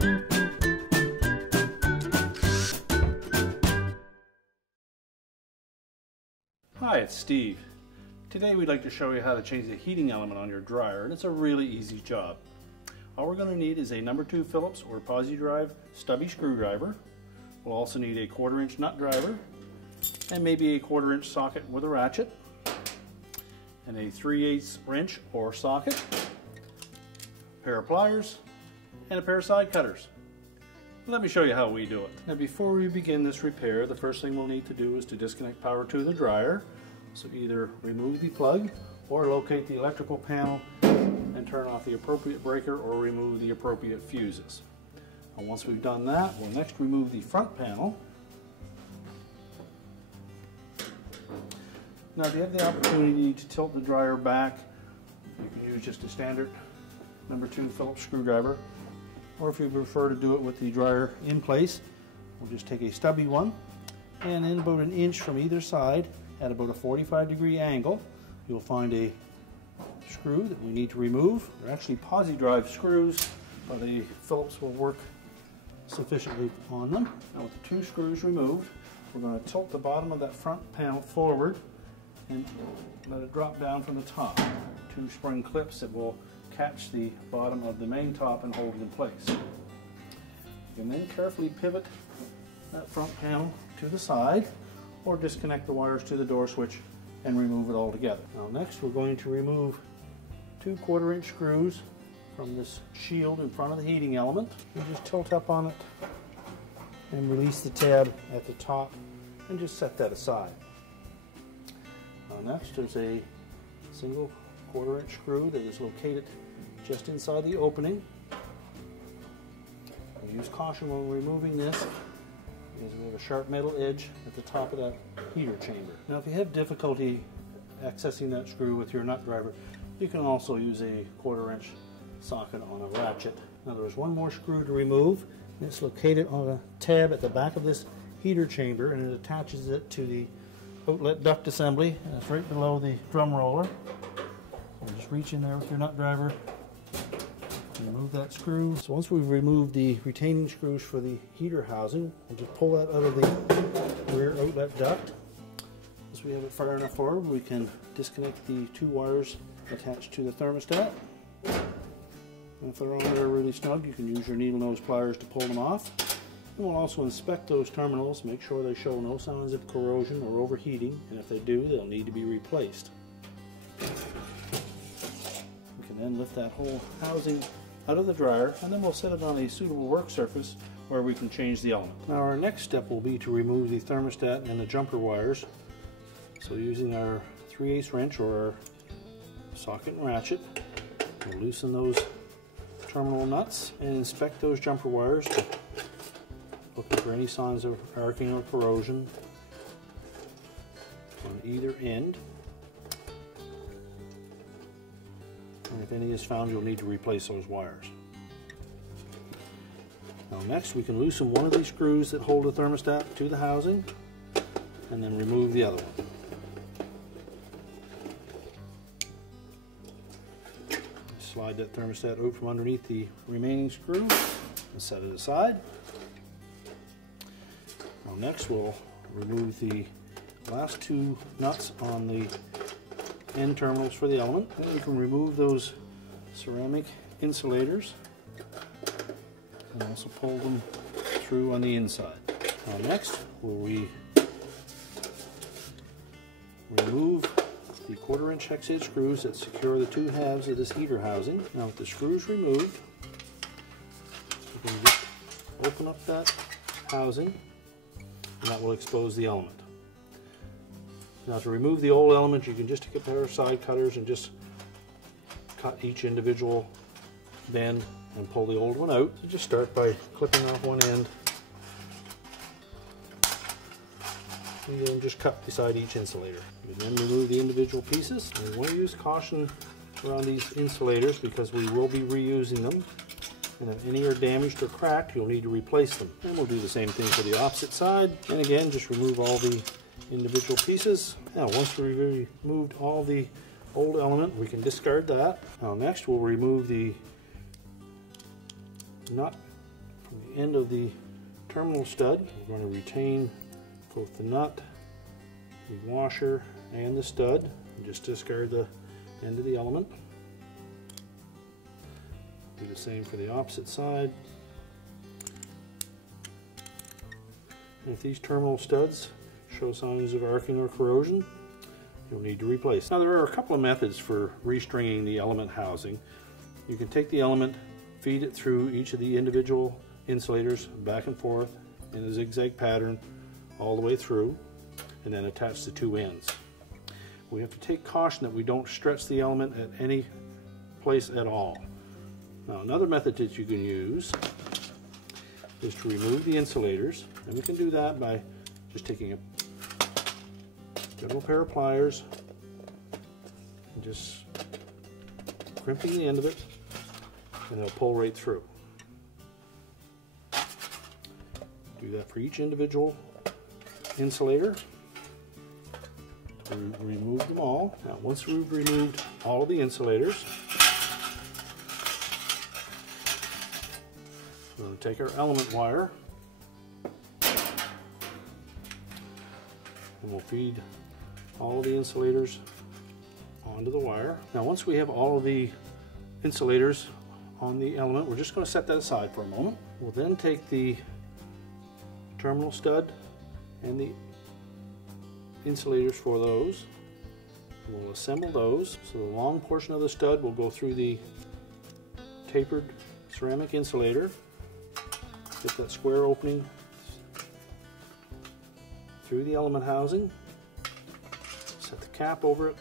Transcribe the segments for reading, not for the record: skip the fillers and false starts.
Hi, it's Steve. Today we'd like to show you how to change the heating element on your dryer, and it's a really easy job. All we're going to need is a number 2 Phillips or posi drive stubby screwdriver. We'll also need a 1/4 inch nut driver and maybe a 1/4 inch socket with a ratchet and a 3/8 wrench or socket, a pair of pliers, and a pair of side cutters. Let me show you how we do it. Now before we begin this repair, the first thing we'll need to do is to disconnect power to the dryer. So either remove the plug or locate the electrical panel and turn off the appropriate breaker or remove the appropriate fuses. And once we've done that, we'll next remove the front panel. Now if you have the opportunity to tilt the dryer back, you can use just a standard number 2 Phillips screwdriver. Or if you prefer to do it with the dryer in place, we'll just take a stubby one and in about 1 inch from either side at about a 45-degree angle, you'll find a screw that we need to remove. They're actually posi drive screws, but the Phillips will work sufficiently on them. Now with the 2 screws removed, we're going to tilt the bottom of that front panel forward and let it drop down from the top. 2 spring clips that will catch the bottom of the main top and hold it in place. You can then carefully pivot that front panel to the side or disconnect the wires to the door switch and remove it all together. Now next we're going to remove 2 1/4 inch screws from this shield in front of the heating element. You just tilt up on it and release the tab at the top and just set that aside. Now next there's a single 1/4 inch screw that is located just inside the opening. Use caution when removing this because we have a sharp metal edge at the top of that heater chamber. Now if you have difficulty accessing that screw with your nut driver, you can also use a 1/4 inch socket on a ratchet. Now there's one more screw to remove. It's located on a tab at the back of this heater chamber and it attaches it to the outlet duct assembly, and it's right below the drum roller. So just reach in there with your nut driver and remove that screw. So once we've removed the retaining screws for the heater housing, we'll just pull that out of the rear outlet duct. Once we have it far enough forward, we can disconnect the 2 wires attached to the thermostat. And if they're on there really snug, you can use your needle nose pliers to pull them off. And we'll also inspect those terminals, make sure they show no signs of corrosion or overheating, and if they do, they'll need to be replaced. We can then lift that whole housing out of the dryer, and then we'll set it on a suitable work surface where we can change the element. Now our next step will be to remove the thermostat and the jumper wires. So using our 3/8 wrench or our socket and ratchet, we'll loosen those terminal nuts and inspect those jumper wires, looking for any signs of arcing or corrosion on either end. And if any is found, you'll need to replace those wires. Now next we can loosen one of these screws that hold the thermostat to the housing and then remove the other one. Slide that thermostat out from underneath the remaining screw and set it aside. Now next we'll remove the last 2 nuts on the end terminals for the element. Then you can remove those ceramic insulators and also pull them through on the inside. Now next we'll remove the 1/4 inch hex head screws that secure the 2 halves of this heater housing. Now with the screws removed, you can just open up that housing and that will expose the element. Now to remove the old element, you can just take a pair of side cutters and just cut each individual bend and pull the old one out. So just start by clipping off one end and then just cut beside each insulator. You then remove the individual pieces. And you want to use caution around these insulators because we will be reusing them. And if any are damaged or cracked, you'll need to replace them. And we'll do the same thing for the opposite side. And again, just remove all the individual pieces. Now once we've removed all the old element, we can discard that. Now next we'll remove the nut From the end of the terminal stud, we're going to retain both the nut, the washer, and the stud. And just discard the end of the element. Do the same for the opposite side. And if these terminal studs show signs of arcing or corrosion, you'll need to replace. Now there are a couple of methods for restringing the element housing. You can take the element, feed it through each of the individual insulators back and forth in a zigzag pattern all the way through, and then attach the two ends. We have to take caution that we don't stretch the element at any place at all. Now another method that you can use is to remove the insulators, and we can do that by just taking a general pair of pliers and just crimping the end of it, and it'll pull right through. Do that for each individual insulator. Remove them all. Now once we've removed all of the insulators, we're going to take our element wire and we'll feed all of the insulators onto the wire. Now once we have all of the insulators on the element, we're just going to set that aside for a moment. We'll then take the terminal stud and the insulators for those. We'll assemble those. So the long portion of the stud will go through the tapered ceramic insulator. Get that square opening through the element housing. Set the cap over it.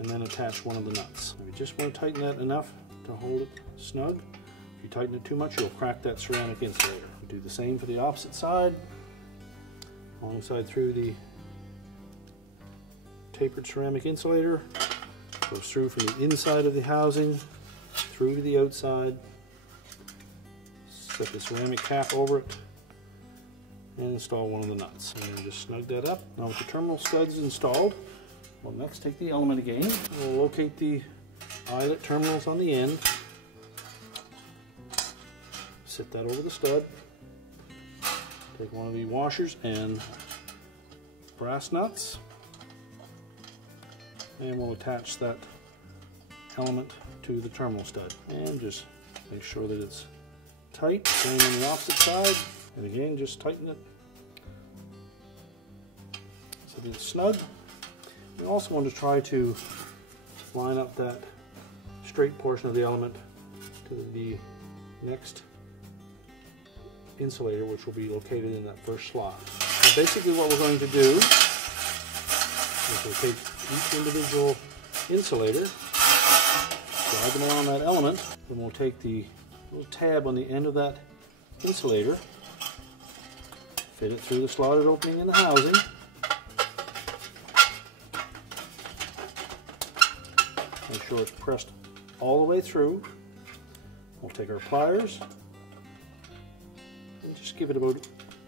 And then attach one of the nuts. We just want to tighten that enough to hold it snug. If you tighten it too much, you'll crack that ceramic insulator. Do the same for the opposite side, alongside through the tapered ceramic insulator, goes through from the inside of the housing through to the outside. Set the ceramic cap over it and install one of the nuts. And just snug that up. Now with the terminal studs installed, we'll next take the element again. We'll locate the eyelet terminals on the end. Set that over the stud. Take one of the washers and brass nuts, and we'll attach that element to the terminal stud. And just make sure that it's tight. Same on the opposite side. And again, just tighten it so that it's snug. We also want to try to line up that straight portion of the element to the next insulator, which will be located in that first slot. So basically what we're going to do is we'll take each individual insulator, drag them along that element, then we'll take the little tab on the end of that insulator, fit it through the slotted opening in the housing, make sure it's pressed all the way through. We'll take our pliers and just give it about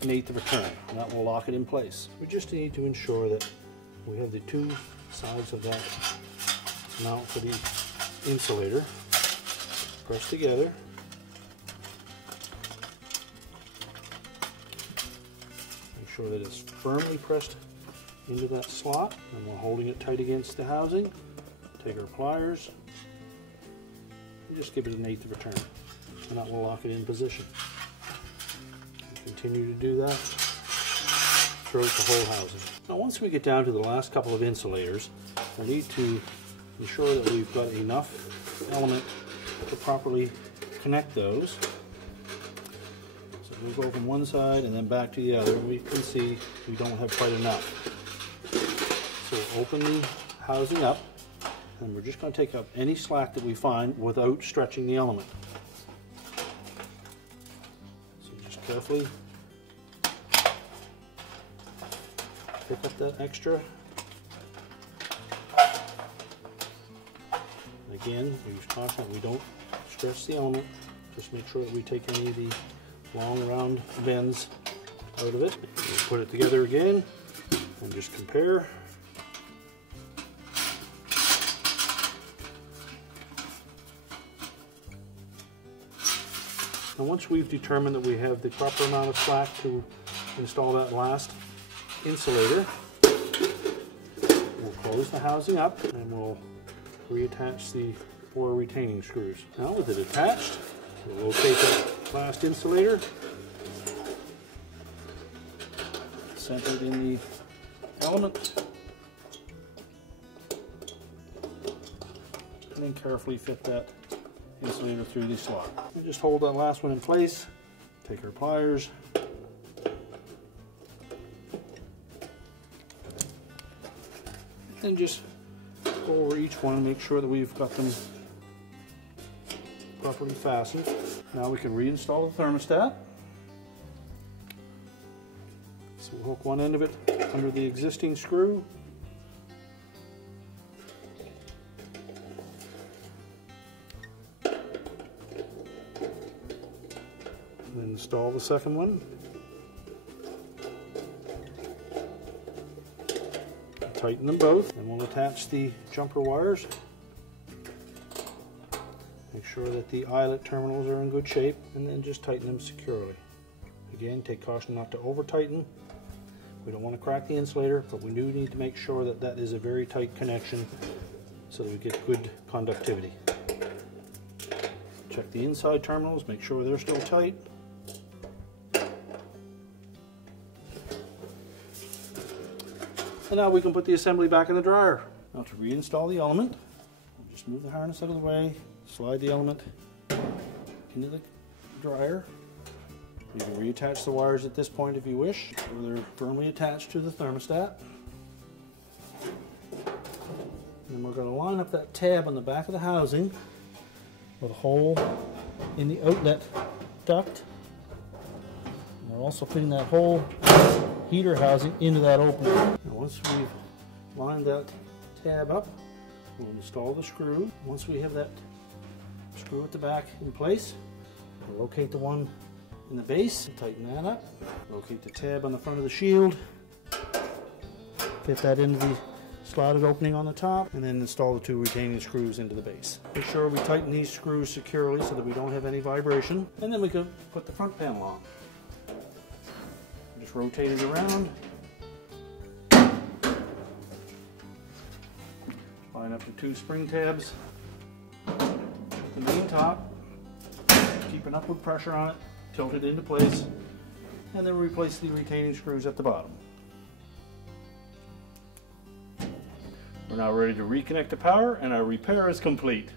1/8 of a turn, and that will lock it in place. We just need to ensure that we have the two sides of that mount for the insulator pressed together. Make sure that it's firmly pressed into that slot, and we're holding it tight against the housing. Take our pliers and just give it 1/8 of a turn, and that will lock it in position. Continue to do that throughout the whole housing. Now once we get down to the last couple of insulators, we'll need to ensure that we've got enough element to properly connect those. So we'll go from one side and then back to the other. We can see we don't have quite enough. So we'll open the housing up, and we're just going to take up any slack that we find without stretching the element. Carefully pick up that extra. And again, use caution that we don't stretch the element. Just make sure that we take any of the long round bends out of it. We'll put it together again and just compare. Now once we've determined that we have the proper amount of slack to install that last insulator, we'll close the housing up and we'll reattach the 4 retaining screws. Now with it attached, we'll locate that last insulator, centered in the element, and then carefully fit that insulator through the slot. And just hold that last one in place, take our pliers, and just go over each one and make sure that we've got them properly fastened. Now we can reinstall the thermostat. So we'll hook one end of it under the existing screw. And then install the second one. Tighten them both, and we'll attach the jumper wires. Make sure that the eyelet terminals are in good shape, and then just tighten them securely. Again, take caution not to over tighten. We don't want to crack the insulator, but we do need to make sure that that is a very tight connection so that we get good conductivity. Check the inside terminals, make sure they're still tight. And now we can put the assembly back in the dryer. Now to reinstall the element, we'll just move the harness out of the way, slide the element into the dryer. You can reattach the wires at this point if you wish, so they're firmly attached to the thermostat. And we're going to line up that tab on the back of the housing with a hole in the outlet duct. And we're also putting that whole heater housing into that opening. Now once we've lined that tab up, we'll install the screw. Once we have that screw at the back in place, we'll locate the one in the base, tighten that up, locate the tab on the front of the shield, fit that into the slotted opening on the top, and then install the 2 retaining screws into the base. Make sure we tighten these screws securely so that we don't have any vibration, and then we can put the front panel on. Just rotate it around, line up the 2 spring tabs at the main top, keep an upward pressure on it, tilt it into place, and then replace the retaining screws at the bottom. We're now ready to reconnect the power, and our repair is complete.